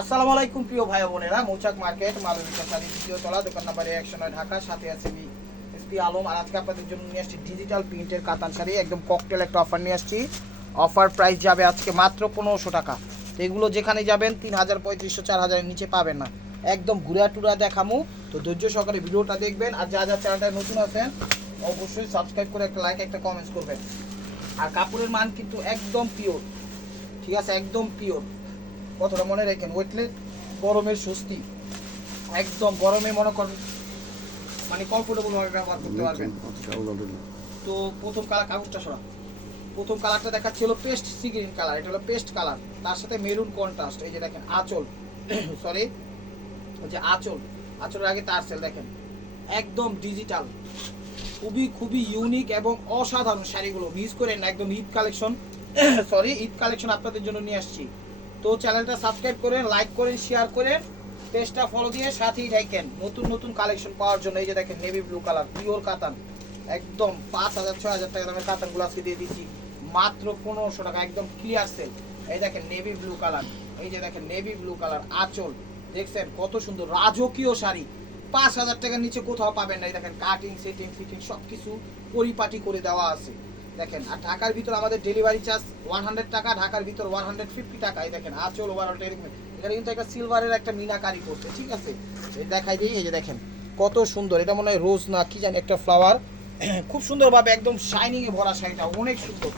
আসসালামু আলাইকুম প্রিয় ভাই বোনেরা, মৌচাক মার্কেট মালবিকা শাড়ি দ্বিতীয় তলা, দোকান নাম্বার একশো নয়, ঢাকা, সাথে আছে আমি এসপি আলম। আর আজকে আপনাদের জন্য নিয়ে আসছি ডিজিটাল প্রিন্টের কাতান শাড়ি, একদম ককটেল একটা অফার নিয়ে আসছি। অফার প্রাইস যাবে আজকে মাত্র পনেরোশো টাকা। তো এগুলো যেখানে যাবেন, তিন হাজার, পঁয়ত্রিশশো, চার হাজারের নিচে পাবেন না। একদম ঘুরা টুরা দেখামু। তো ধৈর্য সহকারে ভিডিওটা দেখবেন। আর যা যা চ্যানেলটা নতুন আছেন, অবশ্যই সাবস্ক্রাইব করে একটা লাইক একটা কমেন্টস করবেন। আর কাপড়ের মান কিন্তু একদম পিওর ঠিক আছে? একদম পিওর কতটা মনে রাখেন ওয়েটলেট গরমের স্বস্তি। একদম গরমে মনে করেন মানে কমফোর্টেবল ভাবে ব্যবহার করতে পারবেন। তো প্রথম কালার কাগজটা সরা প্রথম কালারটা দেখাচ্ছিল পেস্ট সি গ্রিন কালার এটা হলো পেস্ট কালার তার সাথে মেরুন কন্ট্রাস্ট এই যে দেখেন আঁচল। সরি যে আঁচল। আঁচলের আগে তার সেল দেখেন। একদম ডিজিটাল খুবই খুবই ইউনিক এবং অসাধারণ শাড়িগুলো। মিস করেন না একদম Eid collection sorry Eid collection আপনাদের জন্য নিয়ে আসছি। তো চ্যানেলটা সাবস্ক্রাইব করেন, লাইক করেন শেয়ার করেন। পেজটা ফলো দিয়ে সাথেই থাকেন নতুন নতুন কালেকশন পাওয়ার জন্য। এই যে দেখেন নেভি ব্লু কালার পিওর কাতান একদম পাঁচ হাজার, ছয় হাজার টাকা দামের কাতানগুলো আজকে দিয়ে দিচ্ছি। মাত্র পনেরোশো টাকা, একদম ক্লিয়ার সেল এই দেখেন নেভি ব্লু কালার এই যে দেখেন নেভি ব্লু কালার আঁচল। দেখছেন কত সুন্দর, রাজকীয় শাড়ি। পাঁচ হাজার টাকার নিচে কোথাও পাবেন না। এই দেখেন কাটিং সেটিং ফিটিং সব কিছু পরিপাটি করে দেওয়া আছে। দেখেন, আর ঢাকার ভিতর আমাদের ডেলিভারি চার্জ ওয়ান হান্ড্রেড টাকা, ঢাকার ভিতর ওয়ান হান্ড্রেড ফিফটি টাকা, এই দেখেন আঁচল ওভারঅলটা এরকম এটা কিন্তু একটা সিলভারের একটা মিনাকারি করছে, ঠিক আছে? দেখাই দিই, এই যে দেখেন, কত সুন্দর, এটা মনে হয় রোজ না, কি জানি, একটা ফ্লাওয়ার খুব সুন্দরভাবে একদম শাইনিং এ ভরা শাড়িটা, অনেক সুন্দর।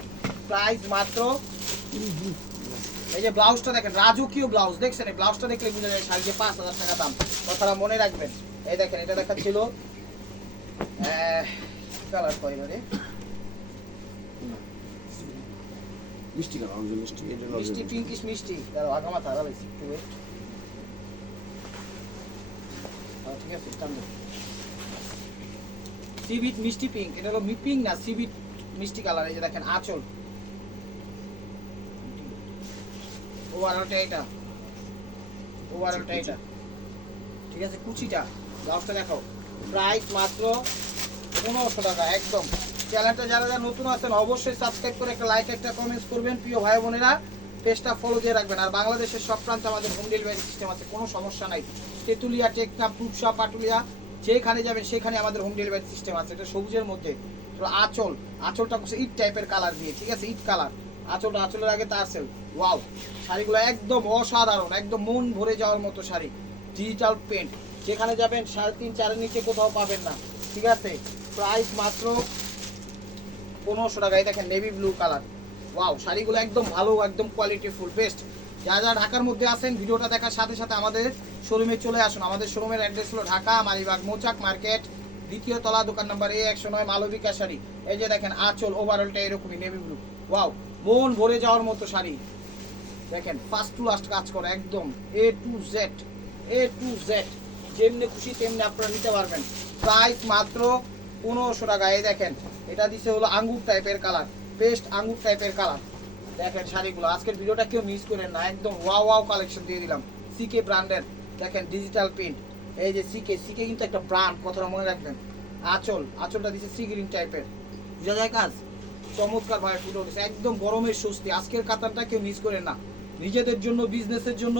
প্রাইস মাত্র, এই যে ব্লাউজটা দেখেন, রাজকীয় ব্লাউজ দেখছেন? এই ব্লাউজটা দেখলে বুঝা যায় যে পাঁচ হাজার টাকা দাম। কথাটা মনে রাখবেন। এই দেখেন, এটা দেখাচ্ছিল কালার কয় এবারে মিষ্টি অঞ্জলি মিষ্টি এটা হলো মিষ্টি পিঙ্কিশ মিষ্টি। হ্যাঁ, ঠিক আছে টান সিবিট মিষ্টি পিঙ্ক এটা হলো পিঙ্ক না সিবিট মিষ্টি কালার এই যে দেখেন আঁচল। ওভারঅলটা এটা। ওভারঅলটা এটা। ঠিক আছে কুচিটা ব্লাউজটা দেখাও। প্রাইস মাত্র পনেরোশো টাকা একদম। চ্যানেলটা যারা যারা নতুন আছেন, অবশ্যই সাবস্ক্রাইব করে একটা লাইক একটা কমেন্টস করবেন। প্রিয় ভাই বোনেরা পেজটা ফলো দিয়ে রাখবেন। আর বাংলাদেশের সব প্রান্তে আমাদের হোম ডেলিভারি সিস্টেম আছে, কোনো সমস্যা নাই। তেঁতুলিয়া টেকনা পুপসা পাটুলিয়া, যেখানে যাবেন, সেখানে আমাদের হোম ডেলিভারি সিস্টেম আছে। এটা সবুজের মধ্যে। আঁচল, আঁচলটা করছে ইট টাইপের কালার দিয়ে, ঠিক আছে? ইট কালার আঁচলটা, আঁচলের আগে তারসেল ওয়াও শাড়িগুলো একদম অসাধারণ, একদম মন ভরে যাওয়ার মতো শাড়ি। ডিজিটাল পেন্ট যেখানে যাবেন, সাড়ে তিন, চারের নিচে কোথাও পাবেন না। ঠিক আছে? প্রাইস মাত্র পনেরোশো টাকায় দেখেন নেভি ব্লু কালার ওয়াও শাড়িগুলো একদম ভালো, একদম কোয়ালিটি ফুল বেস্ট যা যা ঢাকার মধ্যে আছেন, ভিডিওটা দেখার সাথে সাথে আমাদের শোরুমে চলে আসুন। আমাদের শোরুমের অ্যাড্রেস হলো ঢাকা, মালিবাগ, মোচাক মার্কেট, দ্বিতীয় তলা, দোকান নাম্বার এ একশো নয় মালবিকা শাড়ি এই যে দেখেন, আঁচল ওভারঅলটা এরকমই নেভি ব্লু ওয়াও মন ভরে যাওয়ার মতো শাড়ি। দেখেন ফার্স্ট টু লাস্ট কাজ করে, একদম A to Z A to Z যেমনি খুশি, তেমনি আপনারা নিতে পারবেন। প্রাইস মাত্র পনেরোশো টাকা। এই দেখেন, এটা দিছে হলো আঙ্গুর টাইপের কালার পেস্ট আঙ্গুর টাইপের কালার দেখেন শাড়িগুলো, আজকের ভিডিওটা কেউ মিস করেন না, একদম ওয়াও ওয়াও কালেকশন দিয়ে দিলাম। সিকে ব্র্যান্ডের দেখেন ডিজিটাল প্রিন্ট এই যে সিকে সিকে কিন্তু একটা ব্র্যান্ড কথাটা মনে রাখবেন। আঁচল, আঁচলটা দিছে সি গ্রিন টাইপের বুঝা যায় কাজ? চমৎকার ভাবে ফুটে উঠেছে, একদম গরমের স্বস্তি। আজকের কাতারটা কেউ মিস করেন না। নিজেদের জন্য বিজনেসের জন্য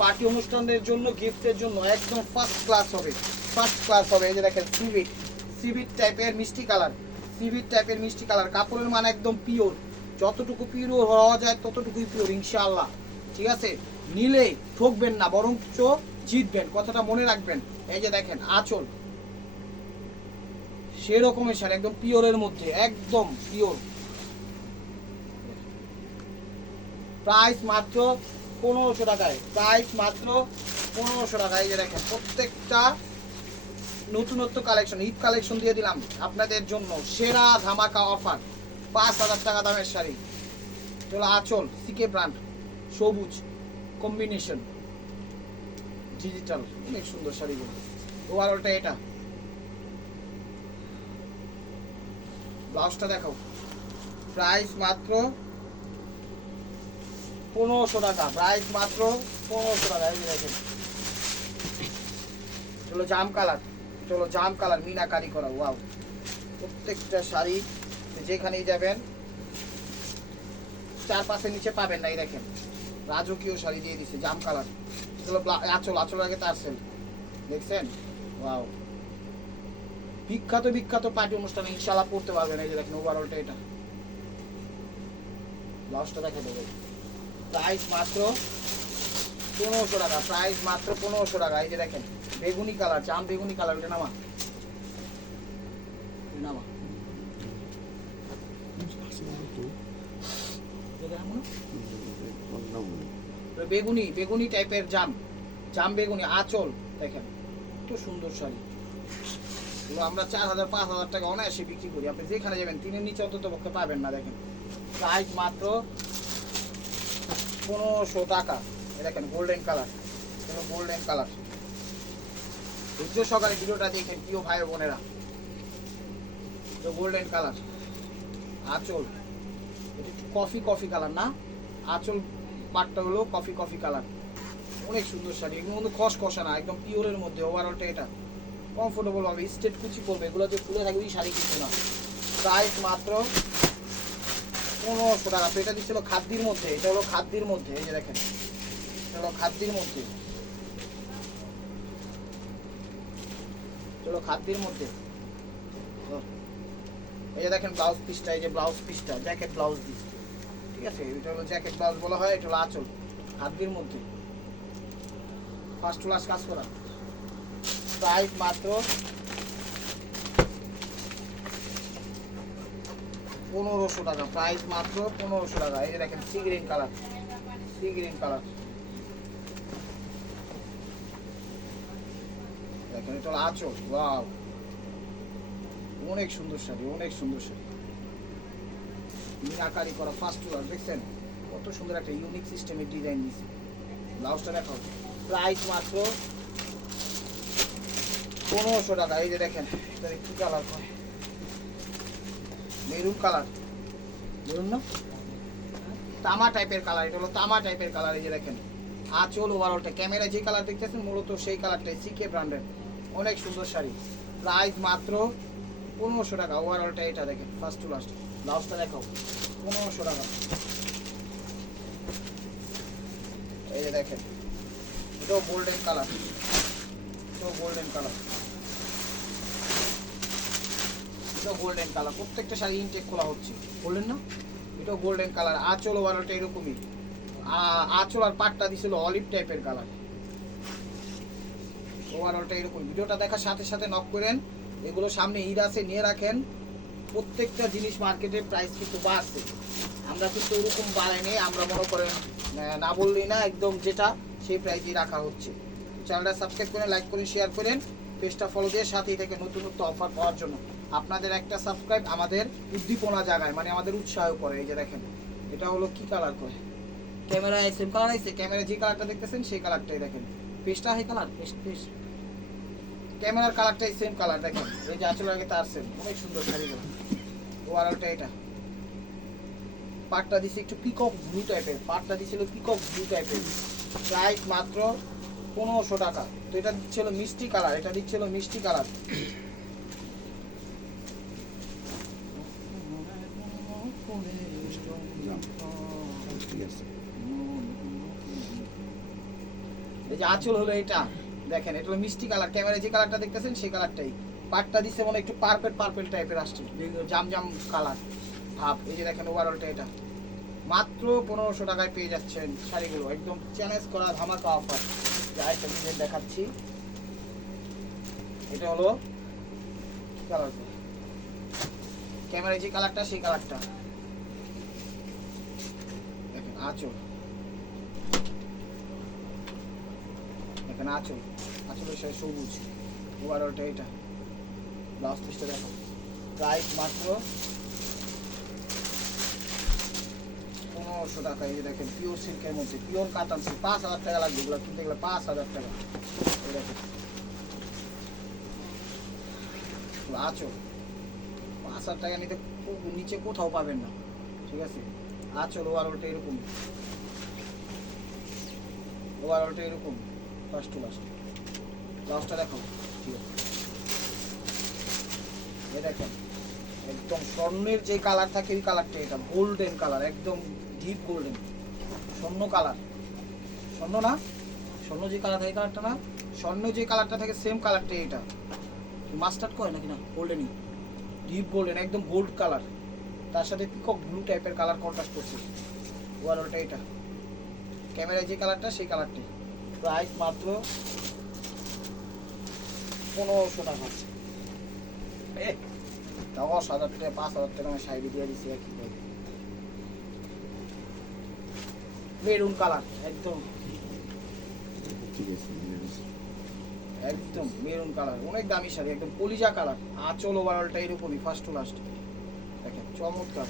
পার্টি অনুষ্ঠানের জন্য গিফটের জন্য, একদম ফার্স্ট ক্লাস হবে ফার্স্ট ক্লাস হবে। এই যে দেখেন সিভিট সিভিট টাইপের মিষ্টি কালার সিভিট টাইপের মিষ্টি কালার কাপড়ের মান একদম পিওর যতটুকু পিওর হওয়া যায়, ততটুকুই পিওর ইনশাআল্লাহ। ঠিক আছে? নিলে ঠকবেন না, বরঞ্চ জিতবেন। কথাটা মনে রাখবেন। এই যে দেখেন, আঁচল। সেরকমের শাড়ি, একদম পিওরের মধ্যে, একদম পিওর প্রাইস মাত্র পনেরোশো টাকায়। প্রাইস মাত্র পনেরোশো টাকায়। এই যে দেখেন, প্রত্যেকটা নতুনত্ব কালেকশন ঈদ কালেকশন দিয়ে দিলাম আপনাদের জন্য সেরা ধামাকা অফার পাঁচ হাজার টাকা দামের শাড়ি। চলো, আঁচল সিকে ব্র্যান্ড সবুজ কম্বিনেশন ডিজিটাল অনেক সুন্দর শাড়িগুলো। ওভারঅলটা এটা। ব্লাউজটা দেখাও প্রাইস মাত্র পনেরোশো টাকা প্রাইস মাত্র পনেরোশো টাকা দেখেন। জাম কালার চলো জাম কালার, মিনাকারি করা, ওয়াও। প্রত্যেকটা শাড়ি যেখানেই যাবেন চার পাঁচের নিচে পাবেন না, এই দেখেন। রাজকীয় শাড়ি দিয়ে দিছে, জাম কালার। এগুলো আচল আঁচল আগে তারছেন দেখছেন? ওয়াও। বিখ্যাত বিখ্যাত পার্টি অনুষ্ঠানে ইনশাল্লাহ পড়তে পারবেন। এই যে দেখেন ওভারঅলটা এটা। ব্লাউজটা দেখে দেবো। প্রাইস মাত্র পনেরোশো টাকা, প্রাইস মাত্র পনেরোশো টাকা। এই যে দেখেন বেগুনি কালার, চাম বেগুনি কালার এটা নামা। নামা। বেগুনি বেগুনি টাইপের জাম জাম বেগুনি, আঁচল, দেখেন, কত সুন্দর শাড়ি। এগুলো আমরা চার হাজার, পাঁচ হাজার টাকা অনায়াসে বিক্রি করি। আপনি যেখানে যাবেন তিনের নিচে অন্তত পক্ষে পাবেন না, দেখেন। প্রাইস মাত্র পনেরোশো টাকা। দেখেন গোল্ডেন কালার গোল্ডেন কালার ধৈর্য সকালে ভিডিওটা দেখেন প্রিয় ভাই বোনেরা? তো গোল্ডেন কালার আঁচল। এটা কফি কফি কালার না? আঁচল পাটটা হলো কফি কফি কালার অনেক সুন্দর শাড়ি। এগুলো কিন্তু খস খসা না, একদম পিওরের মধ্যে। ওভারঅলটা এটা। কমফোর্টেবল হবে। স্টেট কুচি করবে এগুলো যে খুলে থাকবে ওই শাড়ি কিন্তু না। প্রাইস মাত্র পনেরোশো টাকা। তো এটা দিচ্ছিল খাদ্যির মধ্যে। এটা হলো খাদ্যির মধ্যে। এই যে দেখেন। এটা হলো খাদ্যির মধ্যে। হলো খাদ্যির মধ্যে। এই যে দেখেন ব্লাউজ পিসটা এই যে ব্লাউজ পিসটা জ্যাকেট ব্লাউজ পিস ঠিক আছে? এটা হলো জ্যাকেট ব্লাউজ বলা হয়, এটা হলো আঁচল খাদ্যির মধ্যে। ফার্স্ট ক্লাস কাজ করা। প্রাইস মাত্র পনেরোশো টাকা। প্রাইস মাত্র পনেরোশো টাকা। এই যে দেখেন sea green colour sea green colour দেখেন এটা হলো আঁচল ওয়াও। অনেক সুন্দর শাড়ি, অনেক সুন্দর শাড়ি। মিনাকারি করা ফার্স্ট ক্লাস দেখছেন? কত সুন্দর একটা ইউনিক সিস্টেমের ডিজাইন দিয়েছে। ব্লাউজটা দেখাও প্রাইস মাত্র পনেরোশো টাকা। এই যে দেখেন এটা কি কালার মেরুন কালার মেরুন না? তামা টাইপের কালার এটা হলো তামা টাইপের কালার এই যে দেখেন, আঁচল ওভারঅলটা ক্যামেরা যে কালার দেখতেছেন, মূলত সেই কালারটাই সিকে ব্র্যান্ডের অনেক সুন্দর শাড়ি। প্রাইস মাত্র পনেরোশো টাকা। ওভারঅলটা এটা দেখেন ফার্স্ট টু লাস্ট ব্লাউজটা দেখাও, পনেরোশো টাকা। এই যে দেখেন, এটাও গোল্ডেন কালার এটাও গোল্ডেন কালার এটাও গোল্ডেন কালার প্রত্যেকটা শাড়ি ইনটেক খোলা হচ্ছে। বললেন না? এটাও গোল্ডেন কালার আঁচল ওভারঅলটা এরকমই। আঁচল আর পাটটা দিছিল অলিভ টাইপের কালার ওভারঅলটা এরকম। ভিডিওটা দেখার সাথে সাথে নক করেন। এগুলো সামনে ঈদ আছে, নিয়ে রাখেন। প্রত্যেকটা জিনিস মার্কেটের প্রাইস কিন্তু বাড়ছে। আমরা কিন্তু ওরকম বাড়াইনি আমরা মনে করেন না বললেই না, একদম যেটা সেই প্রাইসই রাখা হচ্ছে। চ্যানেলটা সাবস্ক্রাইব করেন লাইক করেন শেয়ার করেন। পেজটা ফলো দিয়ে সাথেই থেকে নতুন নতুন অফার পাওয়ার জন্য। আপনাদের একটা সাবস্ক্রাইব আমাদের উদ্দীপনা জাগায় মানে আমাদের উৎসাহ করে, এই যে দেখেন। এটা হলো কি কালার করে? ক্যামেরা সেম কালার আছে ক্যামেরা যে কালারটা দেখতেছেন, সেই কালারটাই দেখেন। পেজটা হয় কালার পেজ পেজ। ক্যামেরার কালারটাই সেম কালার দেখেন। এই যে আচল আগে তার সেম অনেক সুন্দর শাড়িগুলো। ওভারঅলটা এটা। পাটটা দিছে একটু পিকক ব্লু টাইপের পাটটা দিছিল পিকক ব্লু টাইপের প্রাইস মাত্র পনেরোশো টাকা। তো এটা দিচ্ছিল মিষ্টি কালার, এটা দিচ্ছিল মিষ্টি কালার। এই যে আঁচল হলো এটা। দেখেন, এটা হলো মিষ্টি কালার। ক্যামেরায় যে কালারটা দেখতেছেন, সেই কালারটাই। পাটটা দিচ্ছে মনে একটু পার্পেল পার্পেল টাইপের আসছে। জাম জাম কালার। ভাব, এই যে দেখেন ওভারঅলটা এটা। মাত্র পনেরোশো টাকায় পেয়ে যাচ্ছেন শাড়িগুলো। একদম চ্যালেঞ্জ করা ধামাকা অফার যে আরেকটা ডিজাইন দেখাচ্ছি। এটা হলো কালার? ক্যামেরায় যে কালারটা, সেই কালারটা। দেখেন, আঁচল। এখানে আঁচল। আঁচলের সাথে সবুজ। ওভারঅলটা এটা। ব্লাউজ পিসটা দেখো। প্রাইস মাত্র পনেরোশো টাকা। এই দেখেন পিওর সিল্কের মধ্যে। পিওর কাতান সিল্ক পাঁচ হাজার টাকা লাগবে এগুলো কিনতে গেলে, পাঁচ হাজার টাকা। এই দেখেন আঁচল। পাঁচ হাজার টাকা নিতে নিচে কোথাও পাবেন না। ঠিক আছে? আঁচল ওভারঅলটা এরকম। ওভারঅলটা এরকম। ফার্স্ট টু লাস্ট লাস্টটা দেখো এই দেখেন, একদম স্বর্ণের যে কালার থাকে, ওই কালারটা এটা গোল্ডেন কালার একদম ডিপ গোল্ডেন স্বর্ণ কালার স্বর্ণ না? স্বর্ণ যে কালার থাকে কালারটা না? স্বর্ণ যে কালারটা থাকে সেম কালারটাই এটা। মাস্টার্ড করে নাকি না? গোল্ডেনই ডিপ গোল্ডেন একদম গোল্ড কালার তার সাথে পিকক ব্লু টাইপের কালার কন্ট্রাস্ট করছে। ওভারঅলটা এটা। ক্যামেরায় যে কালারটা সেই কালারটাই প্রাইস মাত্র পনেরোশো টাকা। এ, দশ হাজার টাকা পাঁচ হাজার টাকা আমি সাইডে দিয়ে দিচ্ছি একই মেরুন কালার একদম। আছে। একদম মেরুন কালার অনেক দামি শাড়ি একদম কলিজা কালার আঁচল ওভারঅলটা এরকমই ফার্স্ট টু লাস্ট দেখেন চমৎকার।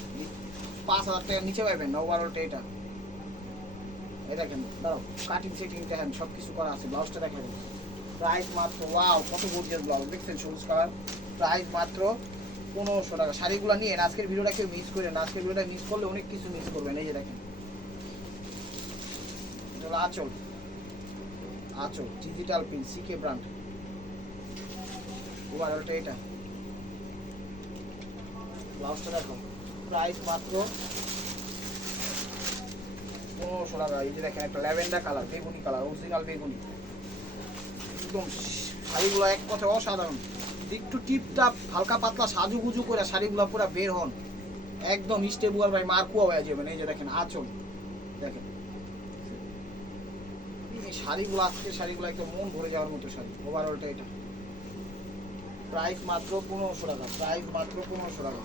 পাঁচ হাজার টাকার নিচে পাইবেন না ওভারঅলটা এটা। এই দেখেন, দাঁড়াও কাটিং সেটিং দেখেন সব কিছু করা আছে ব্লাউজটা দেখেন। প্রাইস মাত্র ওয়াও কত গর্জিয়াস ব্লাউজ দেখছেন সবুজ কালার প্রাইস মাত্র পনেরোশো টাকা। শাড়িগুলো নিয়ে আজকের ভিডিওটা কেউ মিস করেন। আজকের ভিডিওটা মিস করলে অনেক কিছু মিস করবেন, এই যে দেখেন। আঁচল। আঁচল ডিজিটাল পিন সিকে ব্র্যান্ড ওভারঅলটা এটা। ব্লাউজটা দেখো। প্রাইস মাত্র পনেরোশো টাকা এই যে দেখেন একটা ল্যাভেন্ডার কালার, বেগুনি কালার অরিজিনাল বেগুনি। একদম শাড়িগুলো এক কথায় অসাধারণ। একটু টিপ টাপ হালকা পাতলা সাজুগুজু করে শাড়িগুলো পুরো বের হন। একদম স্টেবুয়ার ভাই, মার্কুয়া হয়ে যাবেন। এই যে দেখেন, আঁচল। দেখেন। এই শাড়িগুলো, আজকের শাড়িগুলো একদম মন ভরে যাওয়ার মতো শাড়ি। ওভারঅলটা এটা। প্রাইস মাত্র পনেরোশো টাকা প্রাইস মাত্র পনেরোশো টাকা।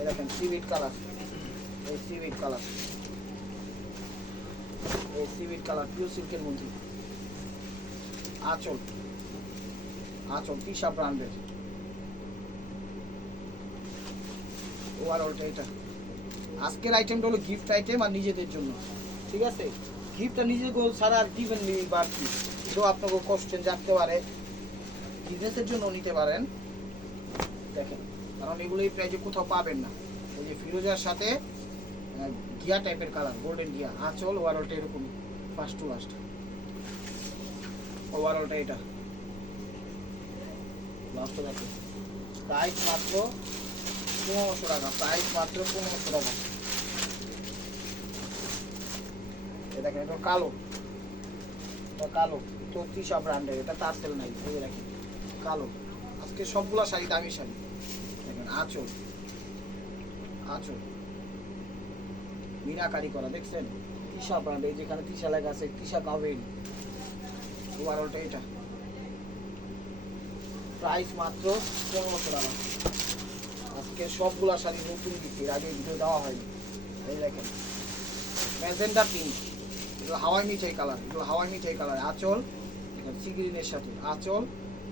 এই দেখেন সিভিট কালার এই সিভিট কালার এই সিভিট কালার পিও সিল্কের মধ্যে। আঁচল আঁচল, তিশা ব্র্যান্ডের ওভারঅলটা এটা। আজকের আইটেমটা হলো গিফট আইটেম আর নিজেদের জন্য। ঠিক আছে? গিফটটা নিজে গো ছাড়া আর দিবেন নি বাড়তি তো আপনাকে কোশ্চেন জানতে পারে। বিজনেসের জন্য নিতে পারেন। দেখেন, কারণ এগুলো এই প্রাইজে কোথাও পাবেন না। ওই যে ফিরোজার সাথে গিয়া টাইপের কালার গোল্ডেন গিয়া। আঁচল ওভারঅলটা এরকম ফার্স্ট টু লাস্ট ওভারঅলটা এটা। লাস্টটা দেখো। প্রাইস মাত্র পনেরোশো টাকা। প্রাইস মাত্র পনেরোশো টাকা। এটা দেখেন, এটা কালো। এটা কালো। তৃষা ব্র্যান্ডের এটা তারসেল নাই, এই রাখি কালো। আজকে সবগুলা শাড়ি দামি শাড়ি। দেখেন, আঁচল। আঁচল। মিনাকারি করা, দেখছেন? তৃষা ব্র্যান্ড এই যেখানে তৃষা লেখা আছে তৃষা কাবেরি ওভারঅলটা এটা। প্রাইস মাত্র পনেরোশো টাকা। আজকে সবগুলা শাড়ি নতুন দিচ্ছি, এর আগে ভিডিও দেওয়া হয়নি। এই দেখেন। ম্যাজেন্ডা পিঙ্ক এগুলো হাওয়াই মিঠাই কালার এগুলো হাওয়াই মিঠাই কালার আঁচল। এখানে সি সাথে আঁচল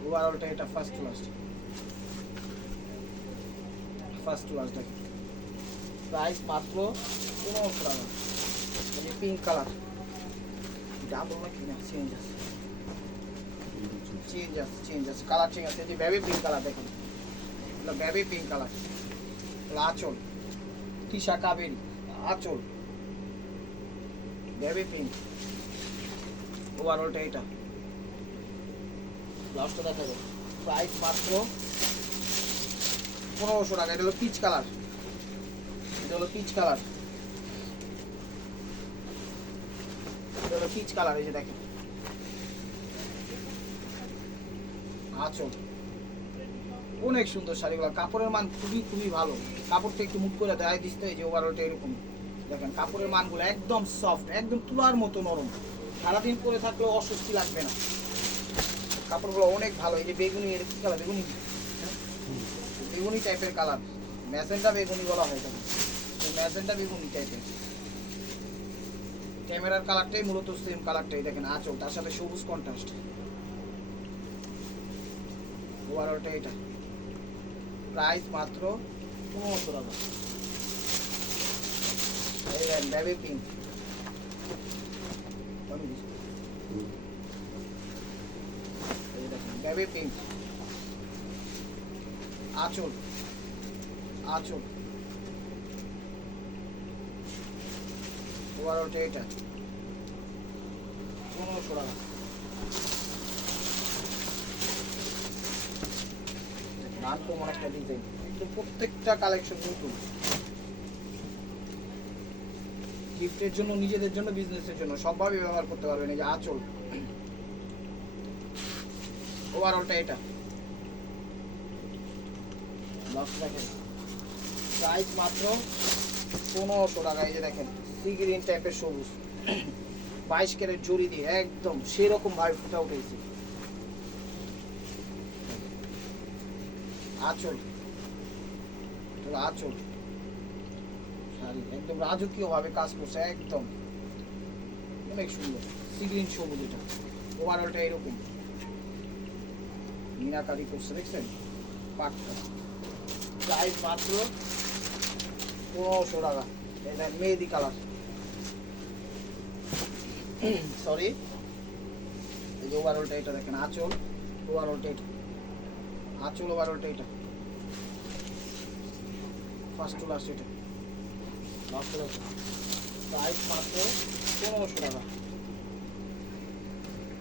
ওভারঅলটা এটা first to last first to last দেখেন। প্রাইস মাত্র পনেরোশো টাকা। এই পিঙ্ক কালার ডাবল না কিনা চেঞ্জ আছে। চেঞ্জ আছে চেঞ্জ আছে। কালার চেঞ্জ আছে। যে বেবি পিঙ্ক কালার দেখেন। এগুলো বেবি পিঙ্ক কালার আঁচল। তিশা কাবেরি, আঁচল। বেবি পিঙ্ক ওভারঅলটা এটা। ব্লাউজটা দেখা যাবে প্রাইস মাত্র পনেরোশো টাকা। এটা হলো পিচ কালার এটা হলো পিচ কালার এটা পিচ কালার এই যে দেখেন। আচল। অনেক সুন্দর শাড়িগুলো। কাপড়ের মান খুবই খুবই ভালো। কাপড়টা একটু মুখ করে দেয় দিতে এই যে ওভারঅলটা এরকম। দেখেন, কাপড়ের মানগুলো একদম সফট একদম তুলার মতো নরম। সারাদিন পরে থাকলেও অস্বস্তি লাগবে না। কাপড়গুলো অনেক ভালো। এই যে বেগুনি এর কি কালার বেগুনি? হ্যাঁ? বেগুনি টাইপের কালার ম্যাজেন্টা বেগুনি বলা হয় তাকে ম্যাজেন্টা বেগুনি টাইপের ক্যামেরার কালারটাই মূলত সেম কালারটাই, দেখেন আচল, তার সাথে সবুজ কন্ট্রাস্ট ওভারঅলটা এটা। প্রাইস মাত্র পনেরোশো টাকা। এই দেখেন বেবি পিঙ্ক এই আচল। আচল। ওভারঅলটা এটা। পনেরোশো টাকা। নান কমন প্রত্যেকটা কালেকশন নতুন। গিফটের জন্য, নিজেদের জন্য বিজনেসের জন্য, সবভাবে ব্যবহার করতে পারবেন এই যে আঁচল। ওভারঅলটা এটা। দেখেন। প্রাইস মাত্র পনেরোশো টাকা, এই যে দেখেন। সি গ্রিন টাইপের সবুজ। বাইশ ক্যারেট জড়ি দিয়ে একদম সেরকম ভাবে ফুটা উঠেছে। আঁচল। এটা আঁচল। একদম রাজকীয় ভাবে কাজ করছে, একদম। অনেক সুন্দর। সি গ্রিন সবুজ এটা। ওভারঅলটা এরকম। মিনাকারি করছে, দেখছেন? পাটটা। প্রাইস মাত্র পনেরোশো টাকা। এটা মেহেদি কালার। সরি এই যে ওভারঅলটা এটা দেখেন, আঁচল ওভারঅলটা এটা আঁচল ওভারঅলটা এটা ফার্স্ট টু লাস্ট এটা লাস্ট প্রাইস মাত্র পনেরোশো টাকা।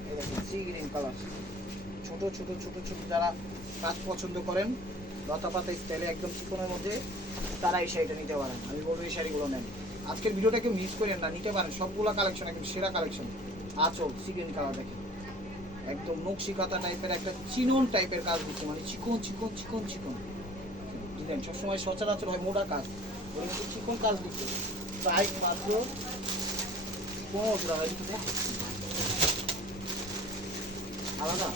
এই দেখেন সি গ্রিন কালার ছোট ছোট ছোট ছোট যারা কাজ পছন্দ করেন লতা পাতা স্টাইলে একদম চিকনের মধ্যে, তারা এই শাড়িটা নিতে পারেন। আমি বলব এই শাড়িগুলো নেন। আজকের ভিডিওটা কেউ মিস করেন না, নিতে পারেন। সবগুলো কালেকশন একদম সেরা কালেকশন আচল সিগ্রিন কালার দেখেন। একদম নকশি কাতা টাইপের একটা চিনন টাইপের কাজ দিচ্ছে মানে চিকন চিকন চিকন চিকন। বুঝলেন? সবসময় সচরাচর হয় মোটা কাজ। ওই কিন্তু চিকন কাজ দিচ্ছে। প্রাইস মাত্র পনেরোশো টাকা দেখ। আলাদা?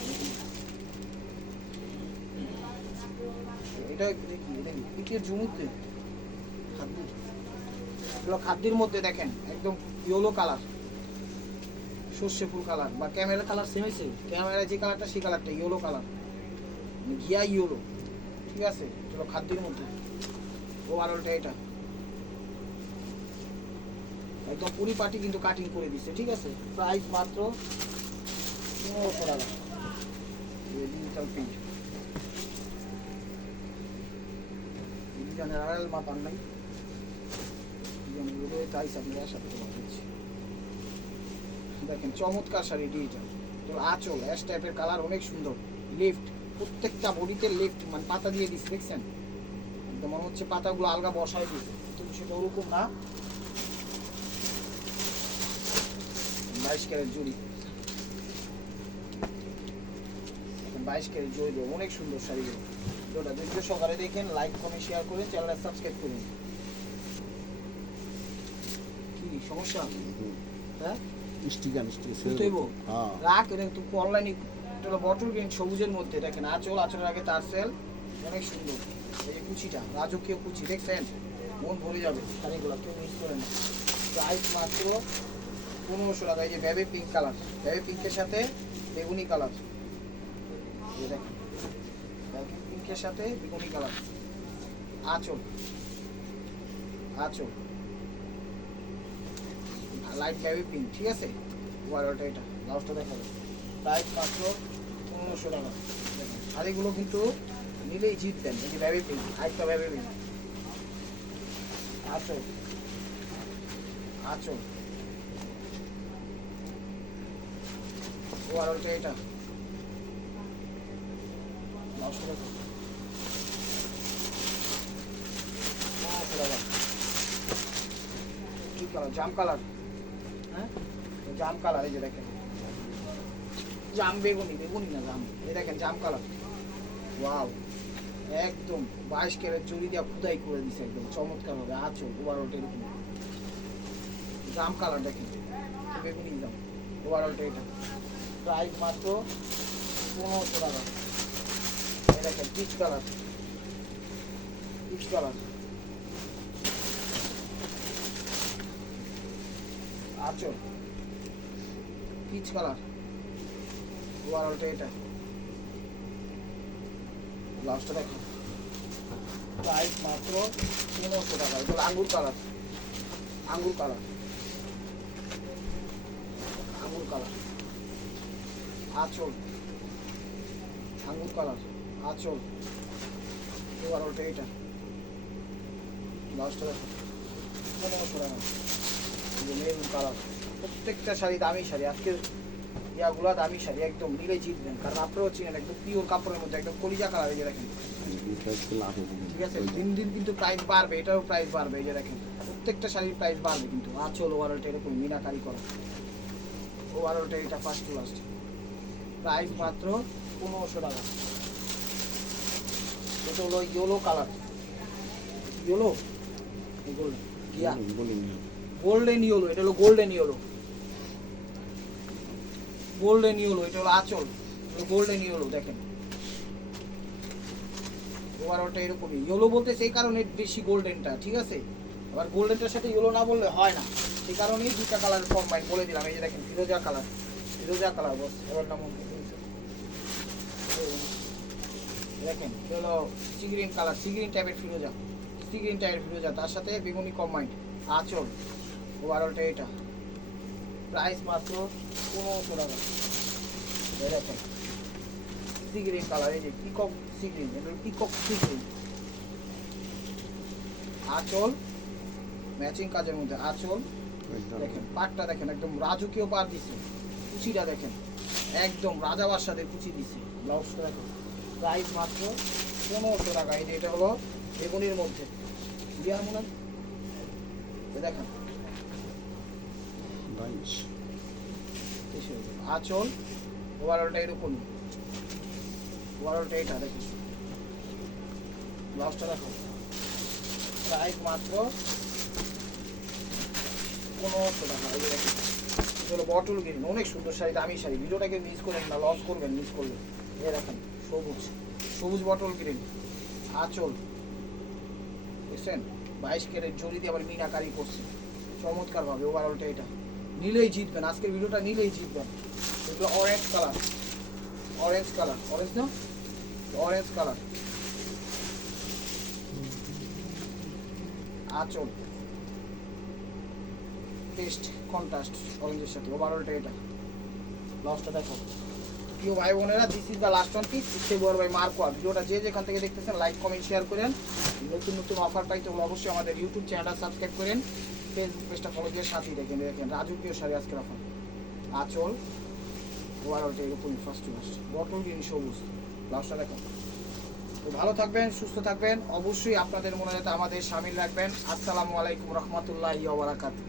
এটা দেখি এটা ঝুমুতে খাদ্য এগুলো খাদ্যের মধ্যে দেখেন, একদম ইয়েলো কালার সর্ষে ফুল কালার বা ক্যামেরা কালার সেম আছে ক্যামেরা যে কালারটা সেই কালারটা ইয়েলো কালার ঘিয়া ইয়েলো ঠিক আছে? চলো খাদ্যের মধ্যে। ও আরলটা এটা। একদম পুরি পাটি কিন্তু কাটিং করে দিচ্ছে ঠিক আছে? প্রাইস মাত্র পনেরোশো টাকা। ডিজিটাল প্রিন্ট মাপান নাই। আপনারা সাথে দেখেন, চমৎকার শাড়ি তো আঁচল অ্যাশ টাইপের কালার অনেক সুন্দর। লিফট প্রত্যেকটা বডিতে লিফট মানে পাতা দিয়ে দেখছেন? একদম মনে হচ্ছে পাতাগুলো আলগা কিন্তু সেটা ওরকম না, বাইশ ক্যারেট জুড়ি। বাইশ ক্যারেট জুড়ি অনেক সুন্দর শাড়িগুলো। সহকারে দেখেন লাইক কমেন্ট শেয়ার করে চ্যানেলটা সাবস্ক্রাইব করুন কি সমস্যা? হ্যাঁ? Sticker sticker? হ্যাঁ। রাখ এটা একটু অনলাইনে এটা বটল গ্রিন সবুজের মধ্যে। দেখেন আঁচল আঁচলের আগে তার সেল অনেক সুন্দর। এই যে কুচিটা রাজকীয় কুচি দেখছেন? মন ভরে যাবে। শাড়িগুলো কেউ মিস করে না। প্রাইস মাত্র পনেরোশো টাকা। এই যে ভ্যাবে পিঙ্ক কালার ভ্যাবে পিঙ্কের সাথে বেগুনি কালার দেখেন। ভ্যাবে পিঙ্কের সাথে বেগুনি কালার আঁচল। আঁচল। লাইট ভ্যাবে পিঙ্ক ঠিক আছে? ওয়ারটা এটা লাস্টটা দেখাবো। প্রাইস মাত্র পনেরোশো টাকা। শাড়িগুলো কিন্তু নিলেই জিতবেন এই যে ভ্যাবে পিঙ্ক আরেকটা ভ্যাবে পিঙ্ক আচল আচল ওয়ারটা এটা। দেখো। কি কালার জাম কালার হ্যাঁ? জাম কালার এই যে দেখেন। জাম বেগুনি বেগুনি না জাম? এই দেখেন জাম কালার। ওয়াও একদম বাইশ ক্যারেট জড়ি দিয়া খুদাই করে দিছে একদম। চমৎকার হবে আছো ওভারঅলটা এরকম। জাম কালার দেখেন বেগুনি জাম ওভারঅলটা এটা। প্রাইস মাত্র পনেরোশো টাকা। এই দেখেন পিচ কালার পিচ কালার আচল। পিচ কালার ওভারঅলটা এটা। লাস্টটা দেখো। প্রাইস মাত্র পনেরোশো টাকা। এগুলো আঙ্গুর কালার আঙ্গুর কালার আঙ্গুর কালার আচল। আঙ্গুর কালার আচল। ওভারঅলটা এটা। লাস্টটা দেখো। পনেরোশো টাকা। Maroon colour. প্রত্যেকটা শাড়ি দামি শাড়ি। আজকের ইয়াগুলো দামি শাড়ি একদম নিলে জিতবেন। কারণ আপনারাও চিনেন একদম পিওর কাপড়ের মধ্যে একদম কলিজা কালার এই যে দেখেন। ঠিক আছে? দিন দিন কিন্তু প্রাইস বাড়বে এটারও প্রাইস বাড়বে এই যে দেখেন। প্রত্যেকটা শাড়ির প্রাইস বাড়বে কিন্তু আঁচল ওভারঅলটা এরকম মিনাকারি করা। ওভারঅলটা এটা ফার্স্ট টু লাস্ট প্রাইস মাত্র পনেরোশো টাকা। এটা হলো ইয়েলো কালার ইয়েলো গোল্ডেন। গিয়া। বলুন গোল্ডেন ইয়েলো, এটা হলো গোল্ডেন ইয়েলো। গোল্ডেন ইয়েলো, এটা হলো আঁচল। গোল্ডেন ইয়েলো, দেখেন। ওভারঅলটা এরকমই। ইয়েলো বলতে সেই কারণে বেশি গোল্ডেনটা, ঠিক আছে? আবার গোল্ডেনটার সাথে ইয়েলো না বললে হয় না। সেই কারণেই দুটা কালার কম্বাইন বলে দিলাম। এই যে দেখেন, ফিরোজা কালার ফিরোজা কালার বস, এবার নাম দেখেন হলো সিগ্রিন কালার সিগ্রিন টাইপের ফিরোজা। সিগ্রিন টাইপের ফিরোজা, তার সাথে বেগুনি কম্বাইন্ড আঁচল। ওভারঅলটা এটা। প্রাইস মাত্র পনেরোশো টাকা। দেখেন সিগ্রিন কালার এই যে পিকক সিগ্রিন এটা পিকক সিগ্রিন। আঁচল ম্যাচিং কাজের মধ্যে আঁচল। দেখেন পাটটা দেখেন একদম রাজকীয় পাট দিছে। কুচিটা দেখেন একদম রাজা বাসাদের কুচি দিছে। ব্লাউজটা দেখেন প্রাইস মাত্র পনেরোশো টাকা। এই যে এটা হলো বেগুনির মধ্যে। বিয়ার মনে হয়? এই দেখেন বাইশ এসে গেছে। আঁচল ওভারঅলটা এরকমই ওভারঅলটা এটা দেখুন ব্লাউজটা দেখো। প্রাইস মাত্র পনেরোশো টাকা। এই দেখুন বটল গ্রিন অনেক সুন্দর শাড়ি, দামি শাড়ি। ভিডিওটাকে মিস করেন না লস করবেন মিস করলে এই দেখেন, সবুজ। সবুজ বটল গ্রিন আঁচল। বুঝছেন বাইশ ক্যারেট জড়ি দিয়ে আবার মিনাকারি করছে। চমৎকার ভাবে ওভারঅলটা এটা। নিলেই জিতবেন, আজকের ভিডিওটা নিলেই জিতবেন। এগুলো orange colour orange colour orange না? অরেঞ্জ কালার আচল। টেস্ট কন্ট্রাস্ট অরেঞ্জের সাথে ওভারঅলটা এটা। লাস্টটা দেখো প্রিয় ভাই বোনেরা this is the last one piece February by মার্কোয়া ভিডিওটা যে যেখান থেকে দেখতেছেন লাইক কমেন্ট শেয়ার করেন। নতুন নতুন অফার পাইতে হলে অবশ্যই আমাদের ইউটিউব চ্যানেলটা সাবস্ক্রাইব করেন। ফেসবুক পেজটা ফলো দিয়ে সাথেই দেখেন দেখেন, রাজকীয় শাড়ি আজকে রাখুন আঁচল ওভারঅলটা এরকম first to last bottle, green, সবুজ, ব্লাউজটা দেখেন। তো ভালো থাকবেন, সুস্থ থাকবেন। অবশ্যই আপনাদের মনে যাতে আমাদের সামিল রাখবেন। আসসালামু আলাইকুম রহমতুল্লাহ বারাকাতুহ।